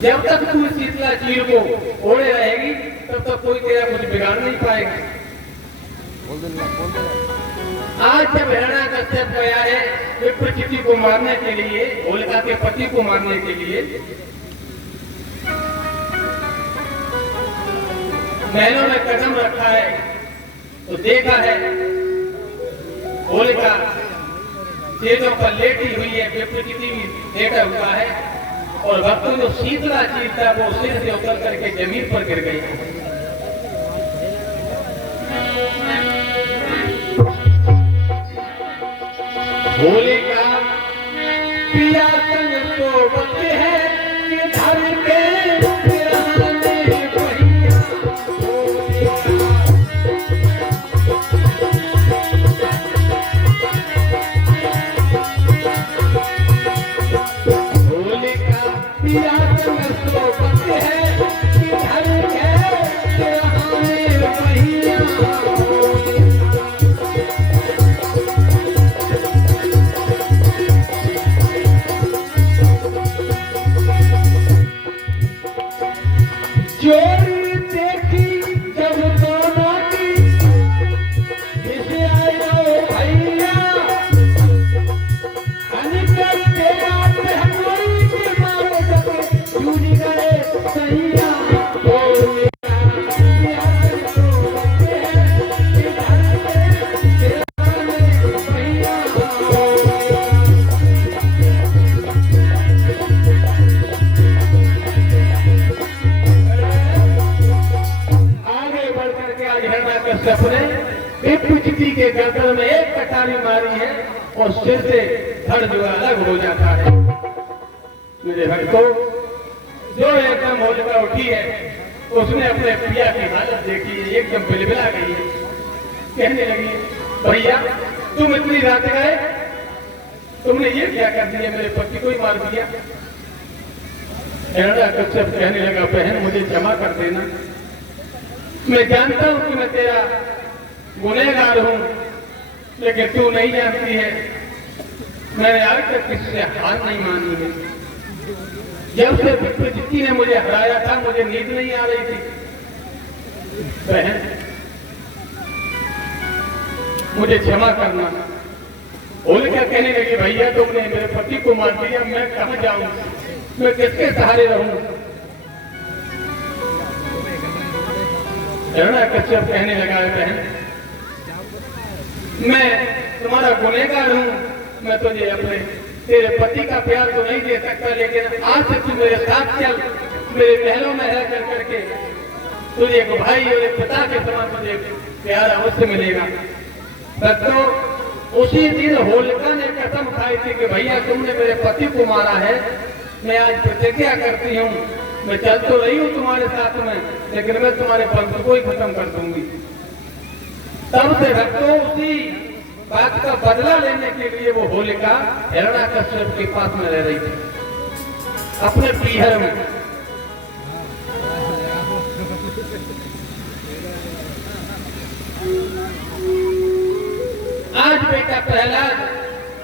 जब तक तू शीतला चीर को ओढ़े रहेगी तब तक कोई तेरा कुछ बिगाड़ नहीं पाएगा। आज जब हिरण्याकश्यप गया है विप्रचिति को मारने के लिए, होलिका के पति को मारने के लिए, महलों में कदम रखा है तो देखा है होलिका चेतों पर लेटी हुई है, विप्रचिति भी लेटा हुआ है और भक्तों जो शीतला चीरता वो सिर से उतर करके जमीन पर गिर गई। होलिका पिया संग तो बच्चे हैं कि धर के विप्रचिति के गर्दन में एक कटारी मारी है और सिर से धड़ जो अलग हो जाता है। मेरे भक्तों, जो एकदम होलिका उठी है उसने अपने पिया की हालत देखी है, एकदम बिलबिला गई है, कहने लगी भैया तुम इतनी रात गए, तुमने ये क्या कर दिया, मेरे पति को ही मार दिया। हिरण्याकश्यप कहने लगा बहन मुझे क्षमा कर देना, मैं जानता हूं कि मैं तेरा गुनहगार हूं, लेकिन तू नहीं जानती है मैंने आज तक किसी से हार नहीं मानी है। जब से विप्रचिति ने मुझे हराया था मुझे नींद नहीं आ रही थी। बहन मुझे क्षमा करना। होलिका कहने लगी भैया तुमने मेरे पति को मार दिया, मैं कहां जाऊं, मैं किसके सहारे रहूं। हिरण्याकश्यप कहने लगा बहन मैं तुम्हारा गुनहगार हूं, मैं तुझे अपने तेरे पति का प्यार तो नहीं दे सकता, लेकिन आज से तू मेरे साथ चल, मेरे महलों में रह कर करके तुझे एक भाई और एक पिता के समान तुझे प्यार अवश्य मिलेगा। तो उसी दिन होलिका ने कसम खाई थी कि भैया तुमने मेरे पति को मारा है, मैं आज प्रतिज्ञा करती हूँ मैं चल तो रही हूँ तुम्हारे साथ में, लेकिन मैं तुम्हारे पंथ को ही खत्म कर दूंगी। तब से भक्तों उसी बात का बदला लेने के लिए वो होलिका हिरण्याकश्यप के पास में रह रही थी अपने पीहर में। आज बेटा प्रहलाद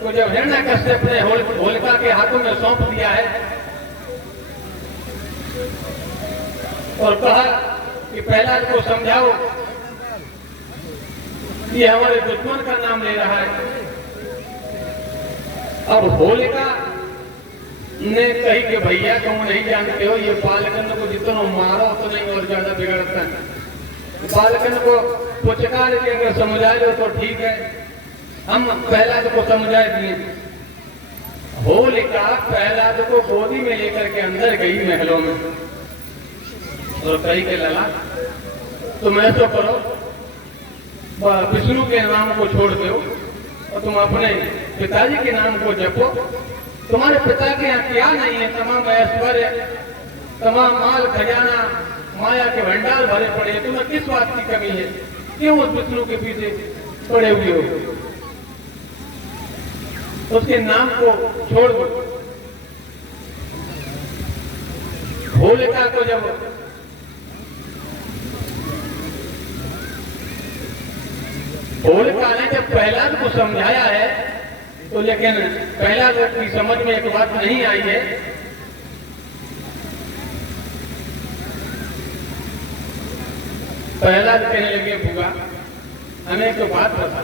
को जब हिरण्याकश्यप ने होलिका के हाथों में सौंप दिया है और कहा कि प्रहलाद को समझाओ ये हमारे दुश्मन का नाम ले रहा है। अब होलिका ने कही कि भैया तुम नहीं जानते हो ये बालकन को जितना मारो उतना नहीं और ज्यादा बिगड़ता है। बालकन को पुचकार के अगर समझा लो तो ठीक है, हम प्रहलाद को समझा दिए। होलिका प्रहलाद को गोदी में लेकर के अंदर गई महलों में और कही के लला तुम ऐसा करो विष्णु के नाम को छोड़ दो और तुम अपने पिताजी के नाम को जपो। तुम्हारे पिता के यहाँ क्या नहीं है, तमाम ऐश्वर्य तमाम माल खजाना माया के भंडार भरे पड़े हैं, तुम्हें किस बात की कमी है, क्यों उस विष्णु के पीछे पड़े हुए हो, उसके नाम को छोड़ दो। होलिका को जब होलिका ने जब प्रहलाद को समझाया है तो लेकिन प्रहलाद की समझ में एक बात नहीं आई है प्रहलाद कहने लगे बुआ हमें तो बात बता,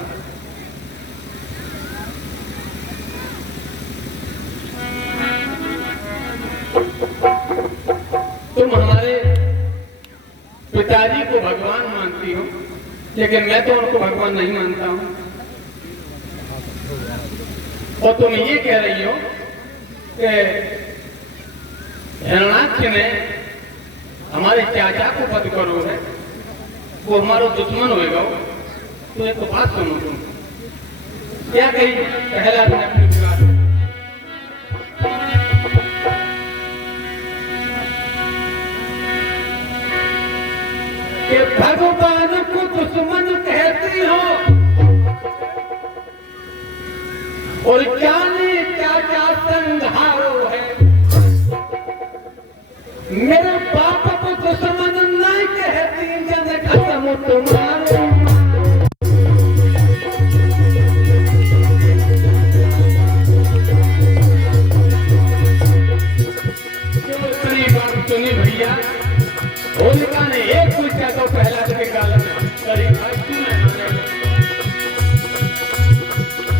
तुम हमारे पिताजी को भगवान मानती हो, लेकिन मैं तो उनको भगवान नहीं मानता हूं, और तुम ये कह रही हो कि हिरणाक्ष ने हमारे चाचा को वध करो है, वो हमारा दुश्मन होएगा। तो एक बात सुनो, तुम क्या कही प्रहलाद ने अपने विवाह कि भगवान को दुश्मन कहती हो और जाने क्या क्या संघारो है, मेरे बाप को दुश्मन नहीं कहती, जन कसम तुम्हारे सुनी भैया। होलिका ने एक पूछा तो प्रहलाद के काल में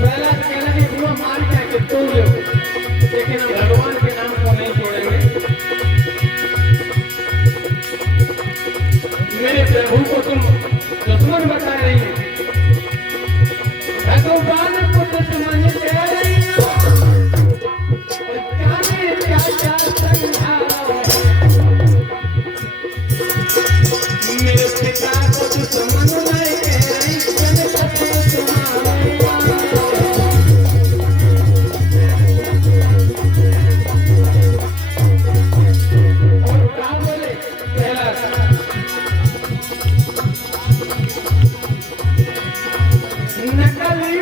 प्रहलाद कहना कि वो मार क्या कि तुम लो, लेकिन हम भगवान के नाम को नहीं छोड़ेंगे। मेरे प्रभु को तुम दुश्मन बता रही हो, भगवान को दुश्मन कह रही हो, और जाने क्या क्या संघारो है, मेरे पिता को दुश्मन नहीं कह रही, जन कसम तुम्हारे और क्या बोले प्रहलाद, नकली